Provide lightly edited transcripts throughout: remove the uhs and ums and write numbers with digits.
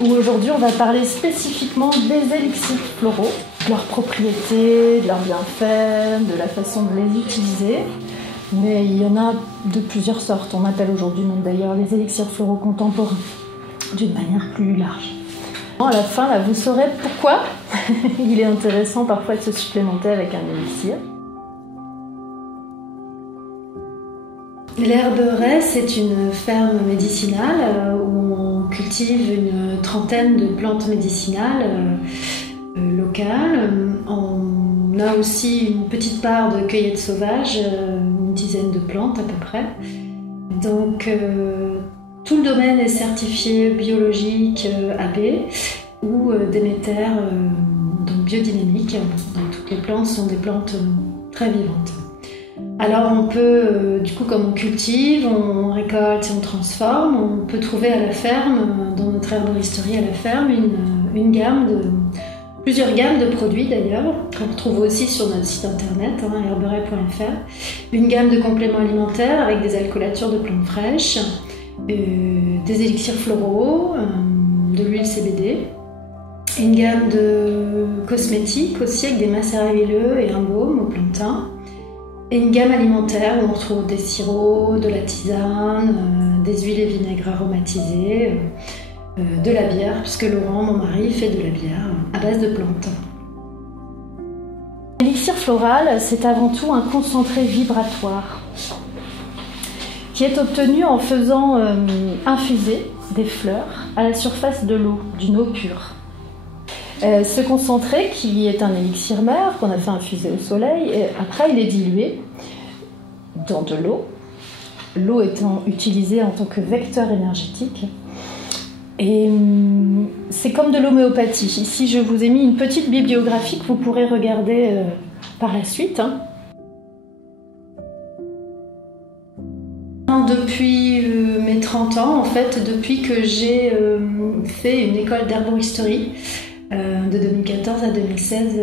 Où aujourd'hui on va parler spécifiquement des élixirs floraux, de leurs propriétés, de leurs bienfaits, de la façon de les utiliser. Mais il y en a de plusieurs sortes. On appelle aujourd'hui même d'ailleurs les élixirs floraux contemporains, d'une manière plus large. À la fin, là, vous saurez pourquoi il est intéressant parfois de se supplémenter avec un élixir. L'Herberet, c'est une ferme médicinale où on cultive une trentaine de plantes médicinales locales. On a aussi une petite part de cueillette sauvage, une dizaine de plantes à peu près. Donc tout le domaine est certifié biologique AB ou Déméter, donc biodynamique. Donc toutes les plantes sont des plantes très vivantes. Alors on peut, du coup comme on cultive, on récolte et on transforme, on peut trouver à la ferme, dans notre herboristerie à la ferme, plusieurs gammes de produits d'ailleurs, qu'on retrouve aussi sur notre site internet, herberet.fr. Une gamme de compléments alimentaires avec des alcoolatures de plantes fraîches, des élixirs floraux, de l'huile CBD, une gamme de cosmétiques aussi avec des macérats huileux et un baume au plantain. Et une gamme alimentaire où on retrouve des sirops, de la tisane, des huiles et vinaigres aromatisés, de la bière, puisque Laurent, mon mari, fait de la bière à base de plantes. L'élixir floral, c'est avant tout un concentré vibratoire qui est obtenu en faisant infuser des fleurs à la surface de l'eau, d'une eau pure. Ce concentré, qui est un élixir mère qu'on a fait infuser au soleil, et après il est dilué dans de l'eau, l'eau étant utilisée en tant que vecteur énergétique. Et c'est comme de l'homéopathie. Ici, je vous ai mis une petite bibliographie que vous pourrez regarder par la suite. Depuis mes 30 ans, en fait, depuis que j'ai fait une école d'herboristerie, de 2014 à 2016,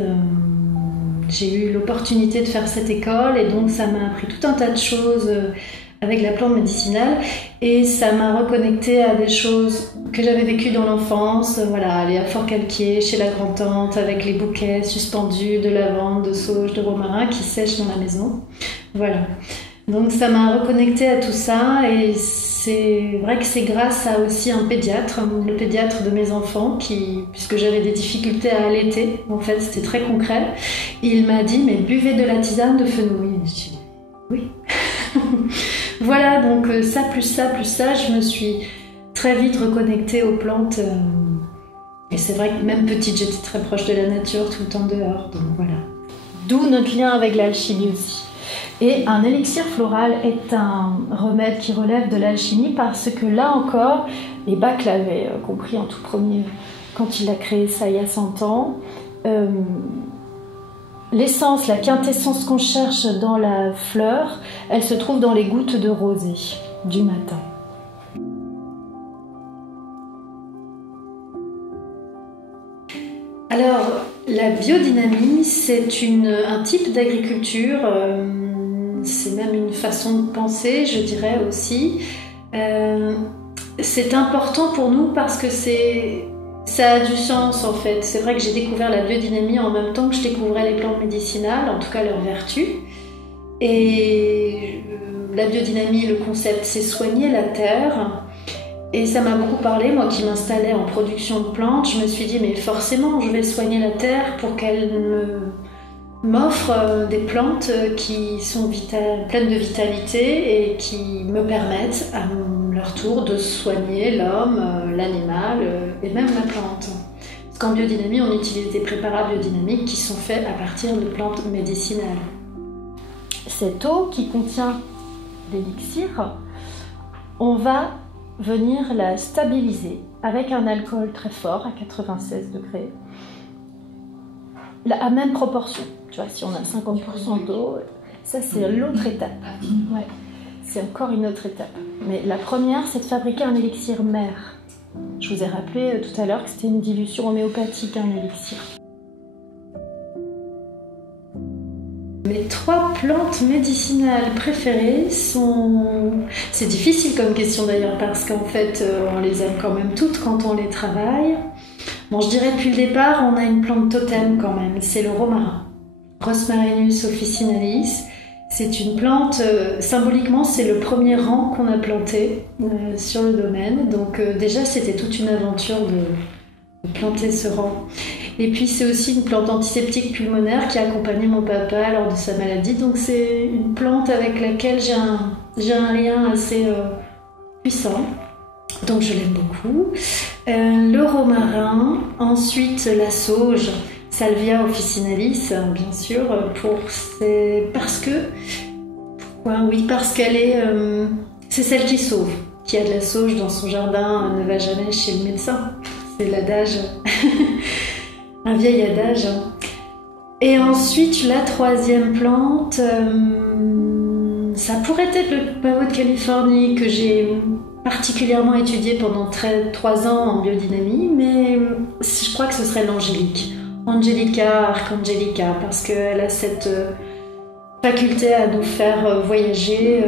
j'ai eu l'opportunité de faire cette école et donc ça m'a appris tout un tas de choses avec la plante médicinale et ça m'a reconnecté à des choses que j'avais vécues dans l'enfance, voilà, aller à Fort-Calquier chez la grand-tante avec les bouquets suspendus de lavande, de sauge, de romarin qui sèchent dans la maison, voilà. Donc ça m'a reconnecté à tout ça et c'est vrai que c'est grâce à aussi un pédiatre, le pédiatre de mes enfants, puisque j'avais des difficultés à allaiter, en fait c'était très concret, il m'a dit mais buvez de la tisane de fenouil. Et je dis oui. Voilà, donc ça, je me suis très vite reconnectée aux plantes et c'est vrai que même petite j'étais très proche de la nature, tout le temps dehors, donc voilà. D'où notre lien avec l'alchimie aussi. Et un élixir floral est un remède qui relève de l'alchimie parce que là encore, et Bach l'avait compris en tout premier quand il a créé ça il y a 100 ans, l'essence, la quintessence qu'on cherche dans la fleur, elle se trouve dans les gouttes de rosée du matin. Alors, la biodynamie, c'est un type d'agriculture, c'est même une façon de penser, je dirais aussi. C'est important pour nous parce que ça a du sens en fait. C'est vrai que j'ai découvert la biodynamie en même temps que je découvrais les plantes médicinales, en tout cas leurs vertus. Et la biodynamie, le concept, c'est soigner la terre. Et ça m'a beaucoup parlé, moi qui m'installais en production de plantes, je me suis dit mais forcément je vais soigner la terre pour qu'elle m'offre des plantes qui sont pleines de vitalité et qui me permettent à leur tour de soigner l'homme, l'animal et même la plante. Parce qu'en biodynamie, on utilise des préparats biodynamiques qui sont faits à partir de plantes médicinales. Cette eau qui contient l'élixir, on va venir la stabiliser avec un alcool très fort à 96 degrés, à même proportion. Tu vois, si on a 50% d'eau, ça c'est l'autre étape. Ouais, c'est encore une autre étape. Mais la première, c'est de fabriquer un élixir mère. Je vous ai rappelé tout à l'heure que c'était une dilution homéopathique, un élixir. Mes 3 plantes médicinales préférées sont... C'est difficile comme question d'ailleurs parce qu'en fait on les aime quand même toutes quand on les travaille. Bon, je dirais depuis le départ on a une plante totem quand même, c'est le romarin. Rosmarinus officinalis. C'est une plante, symboliquement c'est le premier rang qu'on a planté sur le domaine. Donc déjà c'était toute une aventure de planter ce rang. Et puis c'est aussi une plante antiseptique pulmonaire qui a accompagné mon papa lors de sa maladie. Donc c'est une plante avec laquelle j'ai un lien assez puissant. Donc je l'aime beaucoup. Le romarin, ensuite la sauge, Salvia officinalis, bien sûr, parce qu'elle est, c'est celle qui sauve. Qui a de la sauge dans son jardin ne va jamais chez le médecin. C'est l'adage. Un vieil adage. Et ensuite, la 3e plante, ça pourrait être le pavot de Californie que j'ai particulièrement étudié pendant 3 ans en biodynamie, mais je crois que ce serait l'angélique. Angelica archangelica, parce qu'elle a cette faculté à nous faire voyager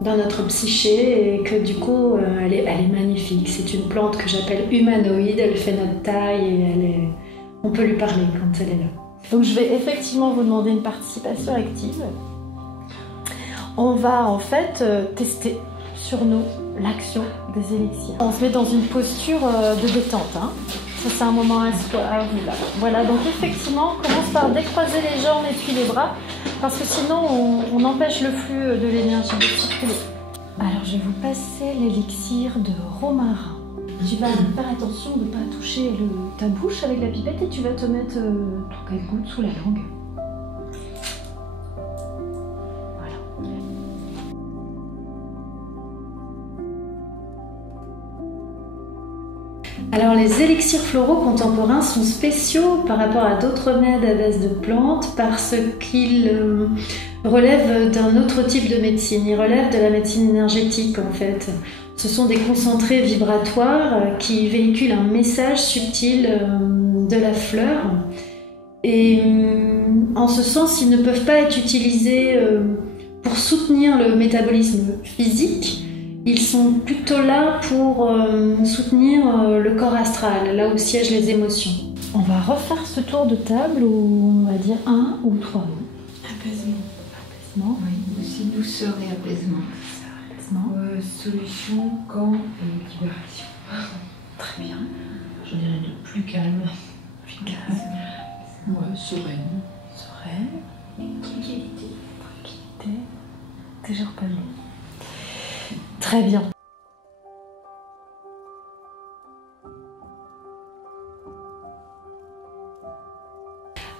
dans notre psyché et que du coup, elle est magnifique. C'est une plante que j'appelle humanoïde, elle fait notre taille et on peut lui parler quand elle est là. Donc je vais effectivement vous demander une participation active. On va en fait tester sur nous l'action des élixirs. On se met dans une posture de détente. Hein. Ça c'est un moment à vous là. Voilà, donc effectivement, on commence par décroiser les jambes et puis les bras, parce que sinon on empêche le flux de l'énergie de circuler. Alors je vais vous passer l'élixir de romarin. Tu vas faire attention de ne pas toucher ta bouche avec la pipette et tu vas te mettre quelques gouttes sous la langue. Alors les élixirs floraux contemporains sont spéciaux par rapport à d'autres remèdes à base de plantes parce qu'ils relèvent d'un autre type de médecine. Ils relèvent de la médecine énergétique en fait. Ce sont des concentrés vibratoires qui véhiculent un message subtil de la fleur. Et en ce sens, ils ne peuvent pas être utilisés pour soutenir le métabolisme physique. Ils sont plutôt là pour soutenir le corps astral, là où siègent les émotions. On va refaire ce tour de table où on va dire 1 ou 3 mots. Apaisement. Apaisement. Oui, aussi douceur et apaisement. Solution, camp et libération. Très bien. Je dirais de plus calme. Plus calme. Ouais, sereine. Sereine. Tranquillité. Tranquillité. Toujours pas bien. Très bien.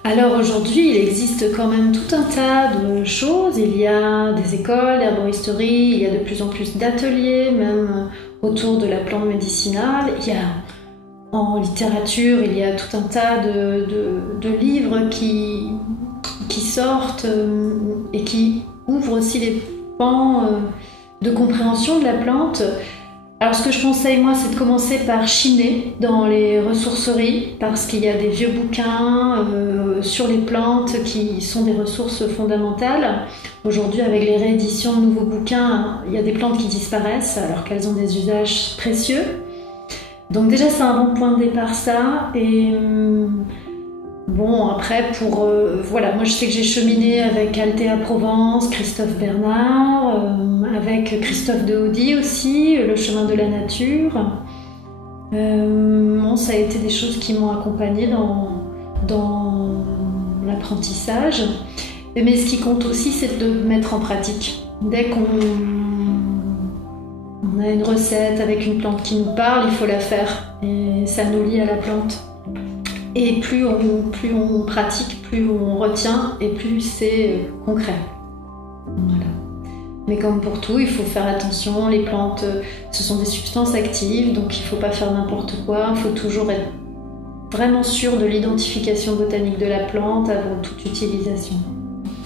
Alors aujourd'hui, il existe quand même tout un tas de choses. Il y a des écoles d'herboristerie, il y a de plus en plus d'ateliers, même autour de la plante médicinale. Il y a en littérature, il y a tout un tas de livres qui sortent et qui ouvrent aussi les pans de compréhension de la plante. Alors ce que je conseille moi, c'est de commencer par chiner dans les ressourceries parce qu'il y a des vieux bouquins sur les plantes qui sont des ressources fondamentales. Aujourd'hui, avec les rééditions de nouveaux bouquins, il y a des plantes qui disparaissent alors qu'elles ont des usages précieux. Donc déjà, c'est un bon point de départ ça. Et bon, après, voilà, moi je sais que j'ai cheminé avec Althea Provence, Christophe Bernard, avec Christophe de Haudy aussi, Le chemin de la nature. Bon, ça a été des choses qui m'ont accompagnée dans l'apprentissage. Mais ce qui compte aussi, c'est de mettre en pratique. Dès qu'on a une recette avec une plante qui nous parle, il faut la faire. Et ça nous lie à la plante. Et plus on pratique, plus on retient et plus c'est concret. Voilà. Mais comme pour tout, il faut faire attention. Les plantes, ce sont des substances actives, donc il ne faut pas faire n'importe quoi. Il faut toujours être vraiment sûr de l'identification botanique de la plante avant toute utilisation.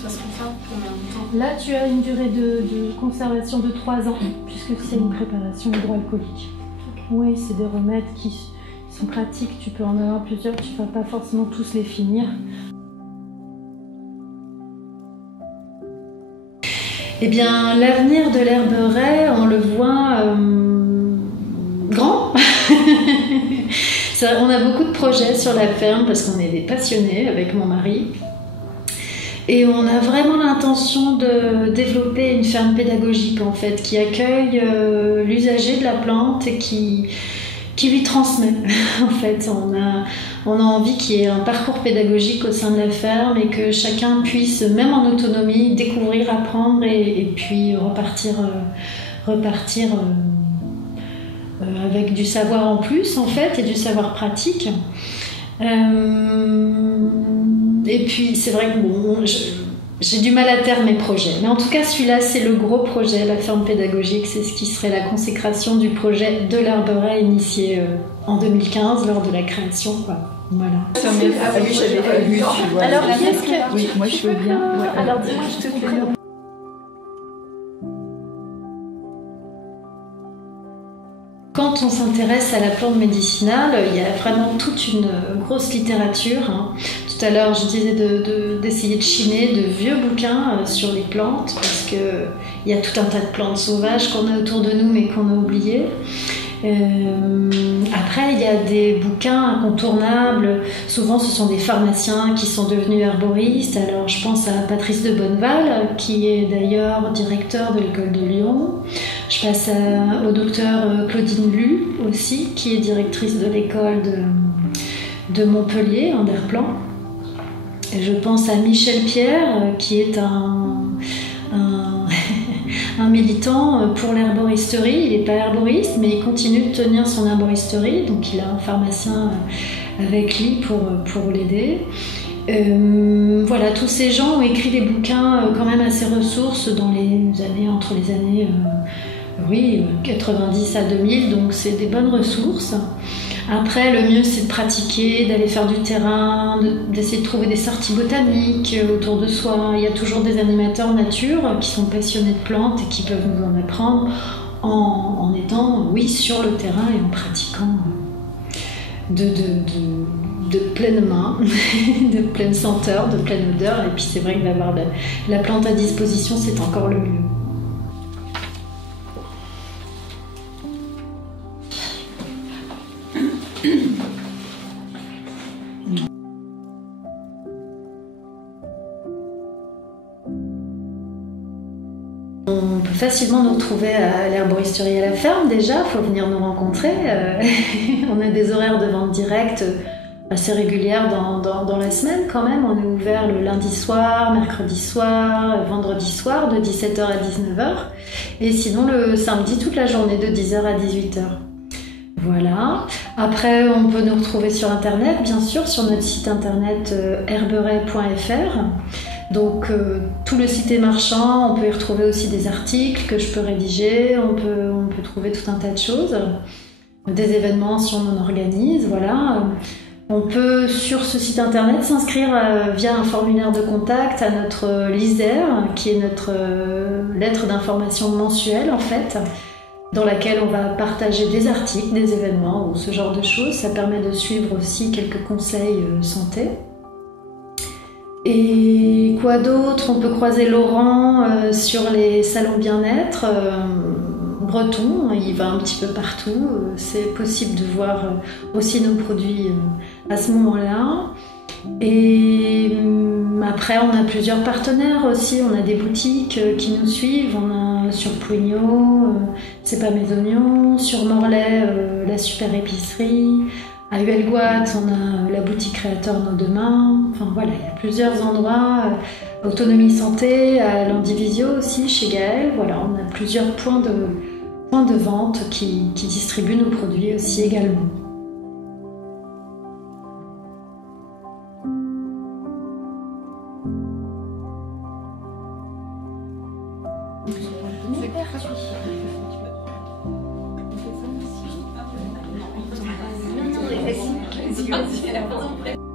Ça se conserve combien de temps? Là, tu as une durée de conservation de 3 ans, puisque c'est une préparation hydroalcoolique. Oui, c'est des remèdes qui sont pratiques, tu peux en avoir plusieurs, tu ne vas pas forcément tous les finir. Eh bien, l'avenir de l'herberaie, on le voit grand. On a beaucoup de projets sur la ferme parce qu'on est des passionnés avec mon mari. Et on a vraiment l'intention de développer une ferme pédagogique en fait, qui accueille l'usager de la plante et qui lui transmet. En fait, on a envie qu'il y ait un parcours pédagogique au sein de la ferme et que chacun puisse, même en autonomie, découvrir, apprendre et puis repartir avec du savoir en plus en fait et du savoir pratique. Et puis c'est vrai que bon, j'ai du mal à taire mes projets, mais en tout cas celui-là c'est le gros projet, la ferme pédagogique, c'est ce qui serait la consécration du projet de l'herberaie initié en 2015 lors de la création, quoi. Voilà. J'avais pas lu, tu vois. Alors qui est-ce que... Oui, moi je veux bien. Ouais. Alors dis-moi, je te prie. Quand on s'intéresse à la plante médicinale, il y a vraiment toute une grosse littérature. Hein. Tout à l'heure, je disais d'essayer de chiner de vieux bouquins sur les plantes, parce qu'il y a tout un tas de plantes sauvages qu'on a autour de nous mais qu'on a oubliées. Après, il y a des bouquins incontournables. Souvent, ce sont des pharmaciens qui sont devenus herboristes. Alors, je pense à Patrice de Bonneval, qui est d'ailleurs directeur de l'école de Lyon. Je passe au docteur Claudine Lu aussi, qui est directrice de l'école de Montpellier, en Derplan. Et je pense à Michel Pierre, qui est un militant pour l'herboristerie. Il n'est pas herboriste, mais il continue de tenir son herboristerie, donc il a un pharmacien avec lui pour l'aider. Voilà, tous ces gens ont écrit des bouquins quand même assez ressources dans les années, entre les années 90 à 2000, donc c'est des bonnes ressources. Après, le mieux c'est de pratiquer, d'aller faire du terrain, d'essayer de trouver des sorties botaniques autour de soi. Il y a toujours des animateurs nature qui sont passionnés de plantes et qui peuvent nous en apprendre en étant, oui, sur le terrain et en pratiquant de pleine main, de pleine senteur, de pleine odeur. Et puis c'est vrai que d'avoir la plante à disposition, c'est encore le mieux. On peut facilement nous retrouver à l'herboristerie à la ferme déjà, il faut venir nous rencontrer. On a des horaires de vente directe assez régulières dans la semaine quand même. On est ouvert le lundi soir, mercredi soir, vendredi soir de 17h à 19h. Et sinon le samedi toute la journée de 10h à 18h. Voilà. Après, on peut nous retrouver sur Internet, bien sûr, sur notre site internet herberaie.fr. Donc tout le site est marchand, on peut y retrouver aussi des articles que je peux rédiger, on peut trouver tout un tas de choses, des événements si on en organise, voilà. On peut sur ce site internet s'inscrire via un formulaire de contact à notre LISER, qui est notre lettre d'information mensuelle en fait, dans laquelle on va partager des articles, des événements ou ce genre de choses. Ça permet de suivre aussi quelques conseils santé. Et quoi d'autre? On peut croiser Laurent sur les salons bien-être bretons, il va un petit peu partout. C'est possible de voir aussi nos produits à ce moment-là. Et après, on a plusieurs partenaires aussi. On a des boutiques qui nous suivent. On a sur Pouignot, C'est pas mes oignons. Sur Morlaix, la super épicerie. À Huelgoat, on a la boutique Créateur Nos Demain. Enfin voilà, il y a plusieurs endroits. Autonomie Santé, à Landivisio aussi, chez Gaël. Voilà, on a plusieurs points de vente qui distribuent nos produits aussi également. Vas-y.